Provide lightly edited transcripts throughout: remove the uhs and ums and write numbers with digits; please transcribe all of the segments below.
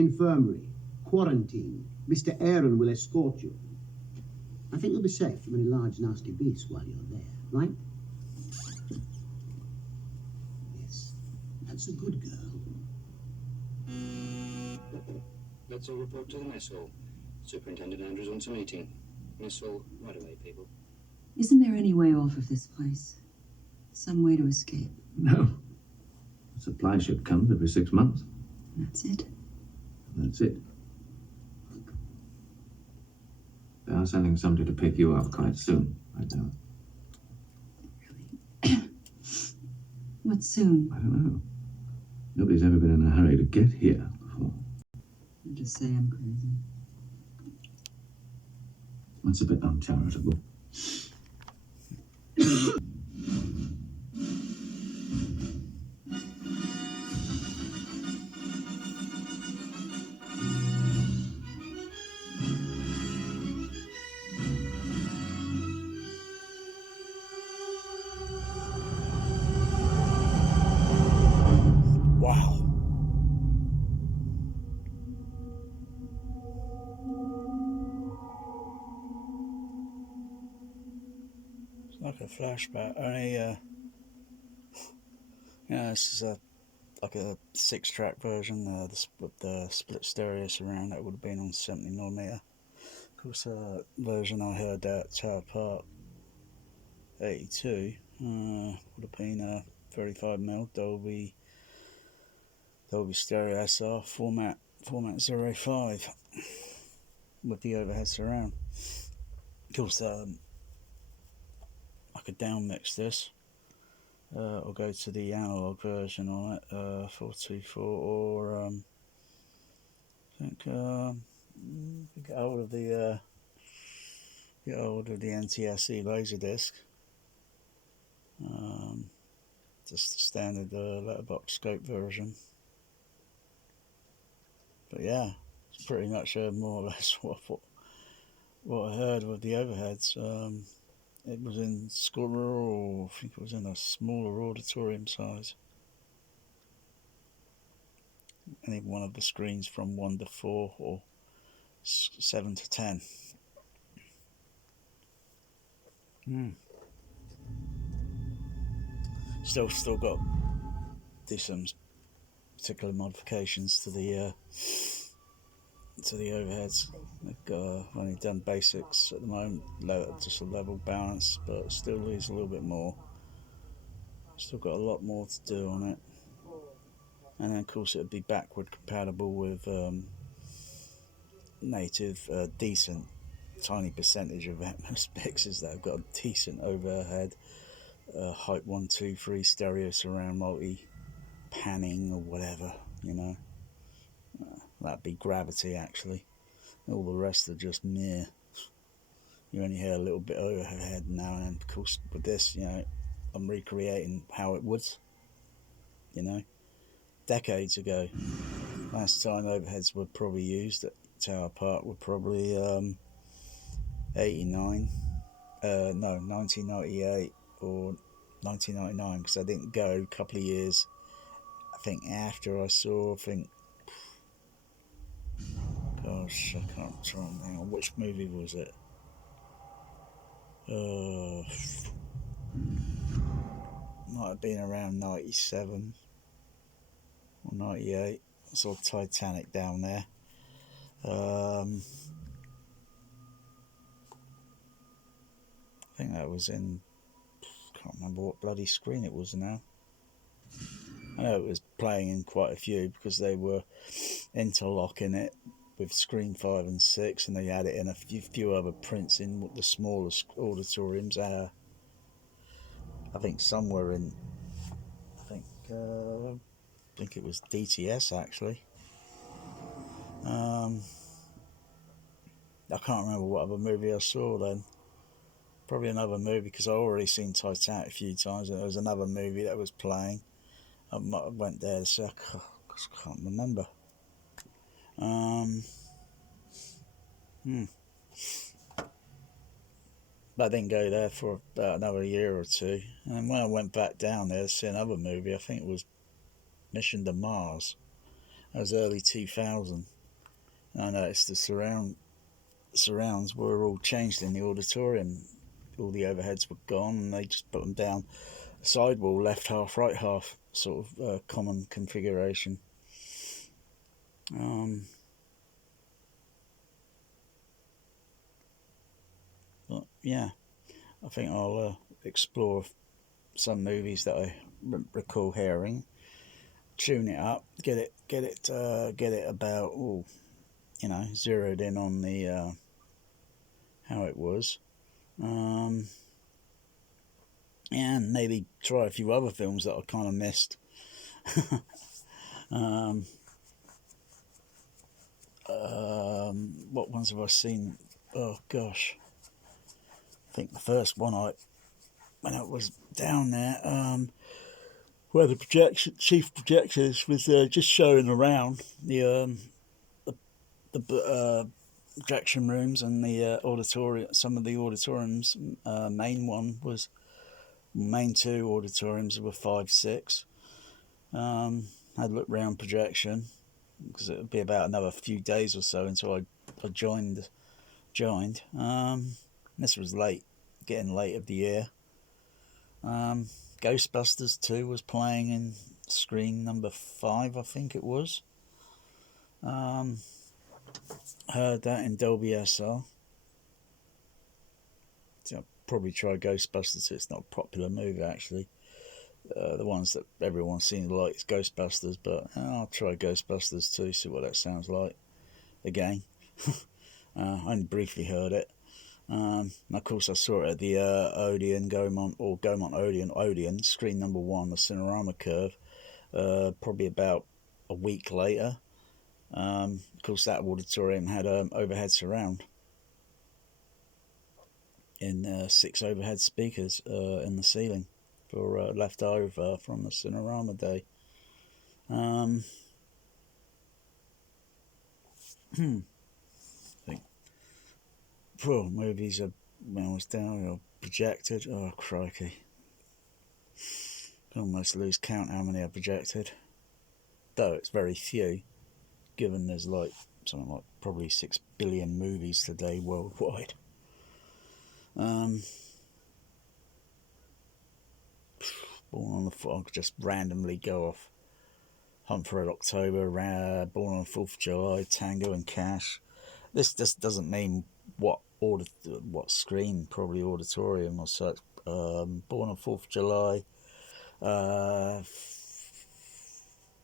Infirmary, quarantine. Mr. Aaron will escort you. I think you'll be safe from any large, nasty beasts while you're there, right? Yes, that's a good girl. Let's all report to the mess hall. Superintendent Andrews wants a meeting. Mess hall, right away, people. Isn't there any way off of this place? Some way to escape? No. A supply ship comes every 6 months. That's it? That's it. They are sending somebody to pick you up quite soon, I know. Really? What soon? I don't know. Nobody's ever been in a hurry to get here before. You just say I'm crazy. That's a bit uncharitable. Wow. It's like a flashback. Only, yeah, this is like a 6-track version. With the split stereo surround that would have been on 70mm. Of course, version I heard at Tower Park 82 would have been 35mm Dolby Stereo SR format SRA5 with the overhead surround. Of course, I could down mix this or go to the analog version on it, 424, or I think get hold of the NTSC Laserdisc. Just the standard letterbox scope version. But yeah, it's pretty much more or less what I heard with the overheads. It was in smaller, or I think it was in a smaller auditorium size. Any one of the screens from 1 to 4 or 7 to 10. Still got do some particular modifications to the overheads. I've only done basics at the moment, just a level balance, but still leaves a little bit more. Still got a lot more to do on it, and then of course it would be backward compatible with native decent tiny percentage of Atmos mixes that have got a decent overhead, height 1, 2, 3 stereo surround multi panning or whatever, you know. That'd be gravity actually. All the rest are just mere. You only hear a little bit overhead now and then. Of course, with this, you know, I'm recreating how it was, you know, decades ago. Last time overheads were probably used at Tower Park were probably 1998 or 1999, because I didn't go a couple of years, I think, after I saw, gosh, I can't try and hang on, which movie was it? Might have been around 97 or 98. I saw Titanic down there. I think that was in, can't remember what bloody screen it was now. I know it was playing in quite a few because they were interlocking it with screen 5 and 6, and they had it in a few other prints in the smaller auditoriums. I think somewhere in, I think it was DTS actually. I can't remember what other movie I saw then. Probably another movie, because I already seen Titanic a few times, and there was another movie that was playing. I went there to see, I can't remember. But I didn't go there for about another year or two. And when I went back down there to see another movie, I think it was Mission to Mars. That was early 2000. I noticed the surrounds were all changed in the auditorium. All the overheads were gone, and they just put them down sidewall, left half, right half, sort of common configuration. But yeah, I think I'll explore some movies that I recall hearing, tune it up, get it about, zeroed in on the how it was, and maybe try a few other films that I kind of missed. What ones have I seen? Oh gosh, I think the first one when I was down there, where the chief projectionist was just showing around the projection rooms and the auditorium. Some of the auditoriums, main two auditoriums were 5-6. Had a look round projection, because it would be about another few days or so until I joined. This was getting late of the year. Ghostbusters 2 was playing in screen number 5, I think it was. Heard that in Dolby SR. So I'll probably try Ghostbusters 2. It's not a popular movie, actually. The ones that everyone seems to like is Ghostbusters, but I'll try Ghostbusters 2, see what that sounds like again. I only briefly heard it. And of course, I saw it at the Odeon, Gaumont Odeon, screen number 1, the Cinerama Curve, probably about a week later. Of course, that auditorium had overhead surround in 6 overhead speakers in the ceiling for left over from the Cinerama day. Movies when I was down or projected. Oh crikey! I almost lose count how many I projected. Though it's very few, given there's something like probably 6 billion movies today worldwide. I'll just randomly go off. Hunt for Red October, Born on the 4th of July, Tango and Cash. This just doesn't mean what screen, probably auditorium or such. Born on 4th of July,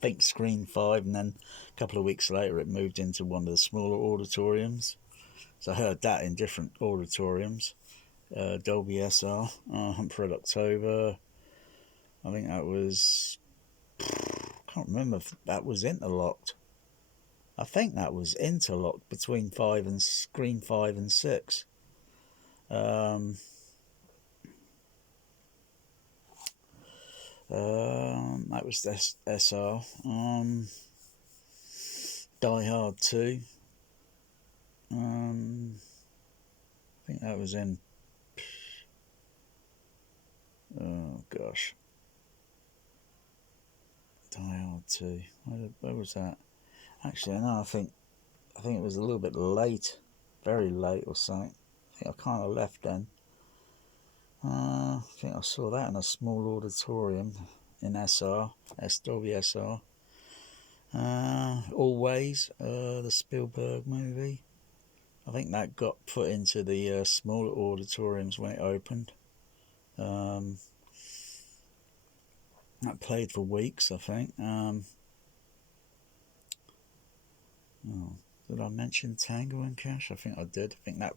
think screen 5, and then a couple of weeks later it moved into one of the smaller auditoriums. So I heard that in different auditoriums. Dolby SR, Hunt for Red October. I think that was, can't remember if that was interlocked. I think that was interlocked between screen 5 and 6. That was SR. Die Hard 2. I think that was in. Oh gosh. Die Hard 2. Where was that? Actually, no, I think it was a little bit late, very late or something. I think I kind of left then. I think I saw that in a small auditorium in Dolby SR. Always, the Spielberg movie. I think that got put into the smaller auditoriums when it opened. That played for weeks, I think. Did I mention Tango and Cash? I think I did. I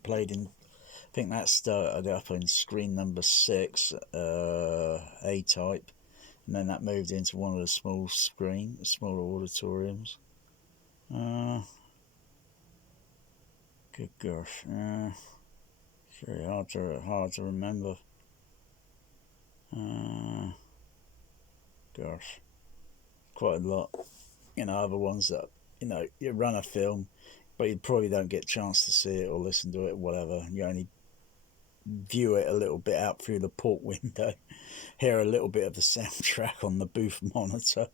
think that started up in screen number 6, A-type, and then that moved into one of the smaller auditoriums. Good gosh, it's very hard to remember. Gosh, quite a lot. Other ones that you run a film, but you probably don't get a chance to see it or listen to it, whatever. You only view it a little bit out through the port window, hear a little bit of the soundtrack on the booth monitor.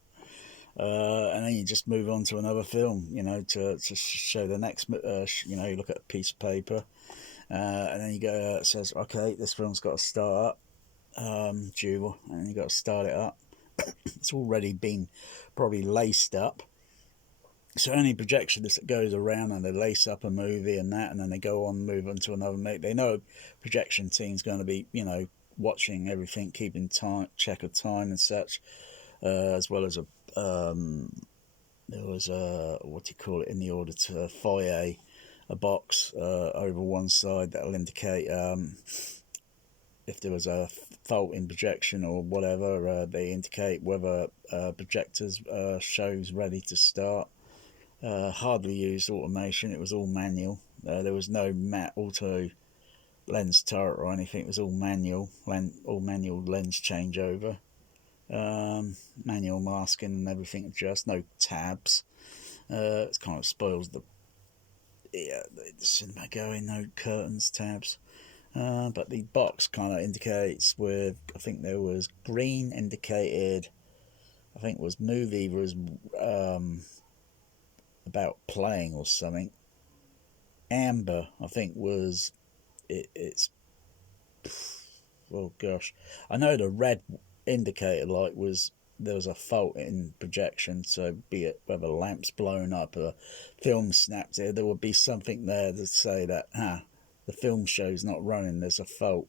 and then you just move on to another film, you know, to show the next, you know, you look at a piece of paper, and then you go, it says, okay, this film's got to start up, due, and you got to start it up. It's already been probably laced up. So any projectionist that goes around and they lace up a movie and that, and then they go on, move on to another movie, they know projection team's going to be, you know, watching everything, keeping time, check of time and such, as well as there was a, what do you call it, in the auditor foyer, a box over one side that'll indicate if there was a fault in projection or whatever. They indicate whether projectors show's ready to start. Hardly used automation, it was all manual. There was no auto lens turret or anything, it was all manual, all manual lens changeover, manual masking and everything, just no tabs. It kind of spoils the cinema going, no curtains, tabs. But the box kind of indicates with, I think there was green indicated, I think it was movie was about playing or something. Amber, I think, was it's oh gosh, I know the red indicator light was there was a fault in projection, so be it whether the lamp's blown up or film snapped, there would be something there to say that the film show's not running, there's a fault,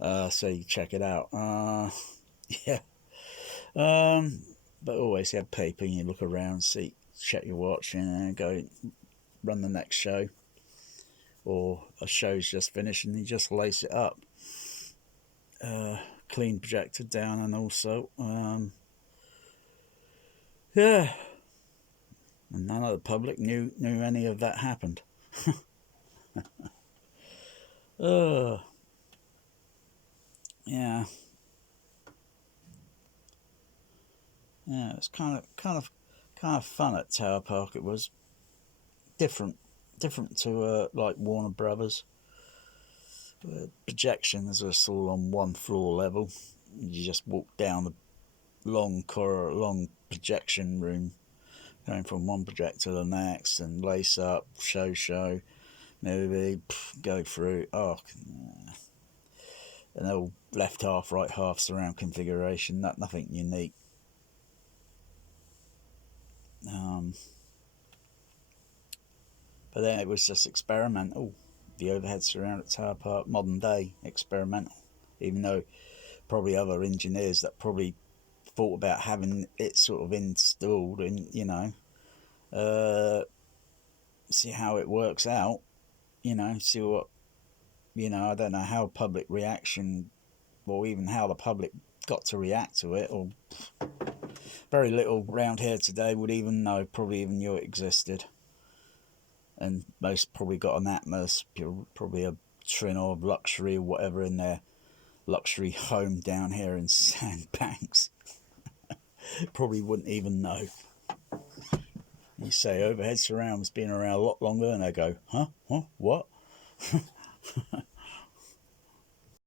so you check it out. Yeah, but always you have paper and you look around, see, check your watch and go run the next show, or a show's just finished and you just lace it up. Clean projector down, and also yeah, and none of the public knew any of that happened. Yeah, it's kind of fun at Tower Park. It was different to like Warner Brothers. Projections are all on one floor level. You just walk down the long corridor, long projection room, going from one projector to the next, and lace up, show, movie, go through. Oh, and they're all left half, right half surround configuration. Nothing unique. But then it was just experimental. The overhead surround at Tower Park, modern day experimental. Even though probably other engineers that probably thought about having it sort of installed and, you know, see how it works out, you know, see what, you know, I don't know how public reaction, or even how the public got to react to it, or very little round here today would even know, probably even knew it existed. And most probably got an Atmos, probably a Trin or Luxury or whatever in their luxury home down here in Sandbanks. Probably wouldn't even know. You say overhead surround's been around a lot longer, and they go, huh, what?